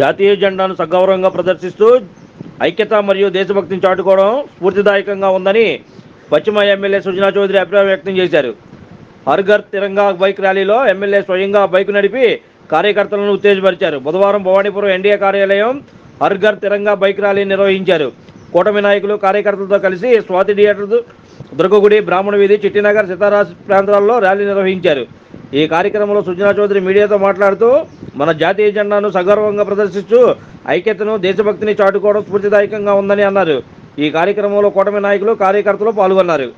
జాతీయ జెండాను సగౌరవంగా ప్రదర్శిస్తూ ఐక్యత మరియు దేశభక్తిని చాటుకోవడం స్ఫూర్తిదాయకంగా ఉందని పశ్చిమ ఎమ్మెల్యే సుజనా చౌదరి అభిప్రాయం వ్యక్తం చేశారు. హర్ఘర్ తిరంగా బైక్ ర్యాలీలో ఎమ్మెల్యే స్వయంగా బైక్ నడిపి కార్యకర్తలను ఉత్తేజపరిచారు. బుధవారం భవానీపురం ఎన్డీఏ కార్యాలయం హర్ఘర్ తిరంగా బైక్ ర్యాలీ నిర్వహించారు. కూటమి నాయకులు కార్యకర్తలతో కలిసి స్వాతి థియేటర్ దుర్గగుడి బ్రాహ్మణ వీధి చిట్టినగర్ సితారాస్ ప్రాంతాల్లో ర్యాలీ నిర్వహించారు. ఈ కార్యక్రమంలో సుజనా చౌదరి మీడియాతో మాట్లాడుతూ మన జాతీయ జెండాను సగర్వంగా ప్రదర్శిస్తూ ఐక్యతను దేశభక్తిని చాటుకోవడం స్ఫూర్తిదాయకంగా ఉందని అన్నారు. ఈ కార్యక్రమంలో కూటమి నాయకులు కార్యకర్తలు పాల్గొన్నారు.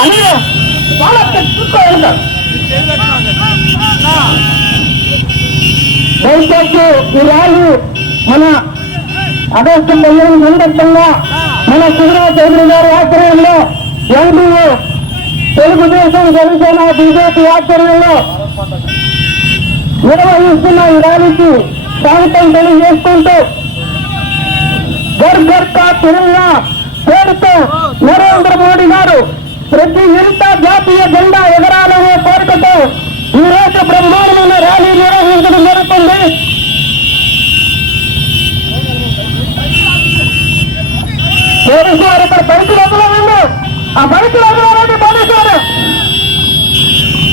అని చాలా తెచ్చుకోవాలి దయచేసి ఈ ర్యాలీ మన ఆగస్టు పదిహేను సందర్భంగా మన సుబ్రా చౌదరి గారి ఆధ్వర్యంలో ఎన్డీఏ తెలుగుదేశం జనసేన బీజేపీ ఆధ్వర్యంలో నిర్వహిస్తున్న ఈ ర్యాలీకి స్వాగతం తెలియజేసుకుంటూ ఘర్ ఘర్ కా తిరంగా పేరుతో నరేంద్ర ప్రతి జాతీయ జెండా ఎగరాలనే కోరికతో ఈ రోజు బ్రహ్మాండమైన ర్యాలీ నిర్వహించడం జరుగుతుంది. పోలీసు వారు ఇక్కడ బైక్ వదలండి ఆ బైక్ వదలండి పోలీసు వారు.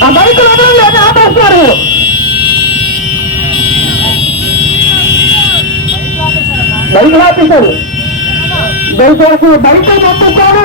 ఆ బైక్ వదలండి అని ఆపేస్తున్నారు మీరు బైక్ ఆపేశారు. దయచేసి బైక్ పంపించారు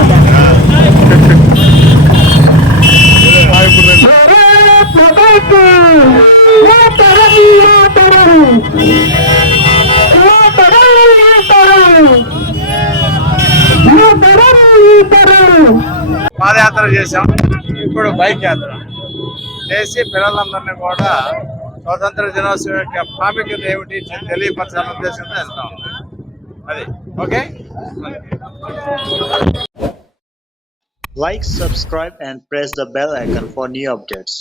పాదయాత్ర చేసాం ఇప్పుడు బైక్ యాత్ర. చేసి పిల్లలందరినీ కూడా స్వాతంత్ర దినోత్సవం యొక్క ప్రాముఖ్యత ఏమిటి తెలియపరచాలనే ఉద్దేశంతో వెళ్తాం. అది. Okay? Like, subscribe, and press the bell icon for new updates.